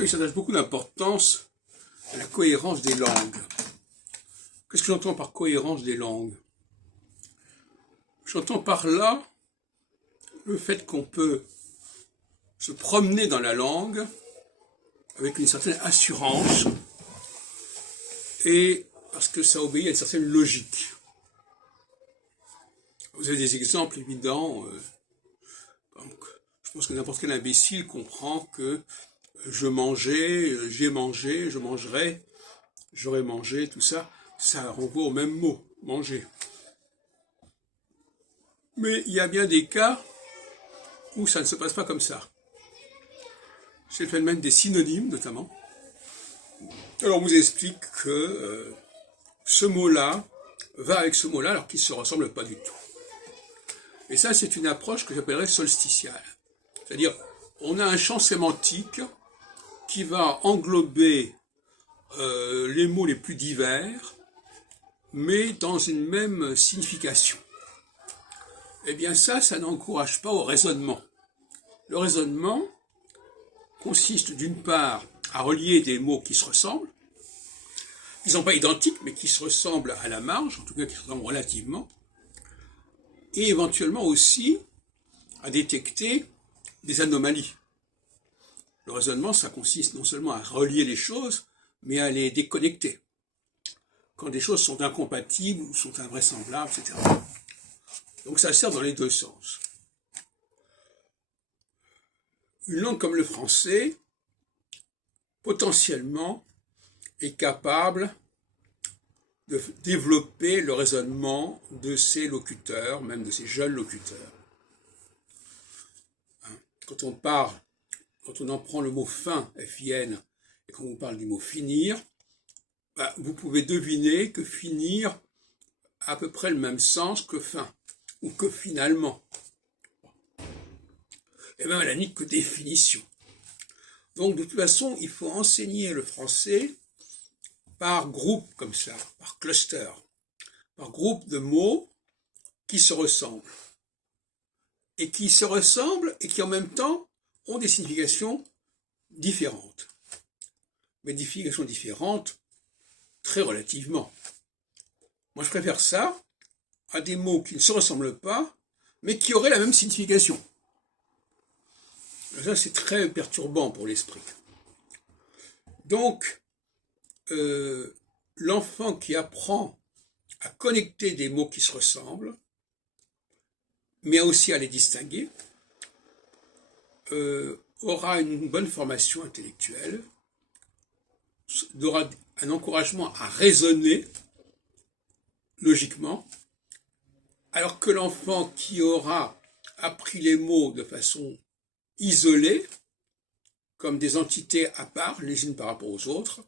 Il s'attache beaucoup d'importance à la cohérence des langues. Qu'est-ce que j'entends par cohérence des langues? J'entends par là le fait qu'on peut se promener dans la langue avec une certaine assurance et parce que ça obéit à une certaine logique. Vous avez des exemples évidents. Je pense que n'importe quel imbécile comprend que je mangeais, j'ai mangé, je mangerai, j'aurais mangé, tout ça, ça renvoie au même mot, manger. Mais il y a bien des cas où ça ne se passe pas comme ça. C'est le phénomène des synonymes, notamment. Alors on vous explique que ce mot-là va avec ce mot-là, alors qu'ils ne se ressemblent pas du tout. Et ça, c'est une approche que j'appellerais solsticiale. C'est-à-dire, on a un champ sémantique qui va englober les mots les plus divers, mais dans une même signification. Eh bien ça n'encourage pas au raisonnement. Le raisonnement consiste d'une part à relier des mots qui se ressemblent, qui ne sont pas identiques, mais qui se ressemblent à la marge, en tout cas qui se ressemblent relativement, et éventuellement aussi à détecter des anomalies. Le raisonnement, ça consiste non seulement à relier les choses, mais à les déconnecter. Quand des choses sont incompatibles ou sont invraisemblables, etc. Donc ça sert dans les deux sens. Une langue comme le français, potentiellement, est capable de développer le raisonnement de ses locuteurs, même de ses jeunes locuteurs. Quand on en prend le mot fin, F-I-N, et qu'on vous parle du mot finir, vous pouvez deviner que finir a à peu près le même sens que fin, ou que finalement. Et même à la limite que définition. Donc de toute façon, il faut enseigner le français par groupe comme ça, par cluster, par groupe de mots qui se ressemblent. Et qui se ressemblent et qui en même temps ont des significations différentes. Mais des significations différentes très relativement. Moi je préfère ça à des mots qui ne se ressemblent pas, mais qui auraient la même signification. Ça c'est très perturbant pour l'esprit. Donc, l'enfant qui apprend à connecter des mots qui se ressemblent, mais aussi à les distinguer, aura une bonne formation intellectuelle, aura un encouragement à raisonner logiquement, alors que l'enfant qui aura appris les mots de façon isolée, comme des entités à part, les unes par rapport aux autres,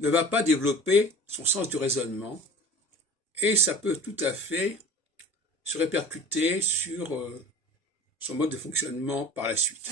ne va pas développer son sens du raisonnement, et ça peut tout à fait se répercuter sur son mode de fonctionnement par la suite.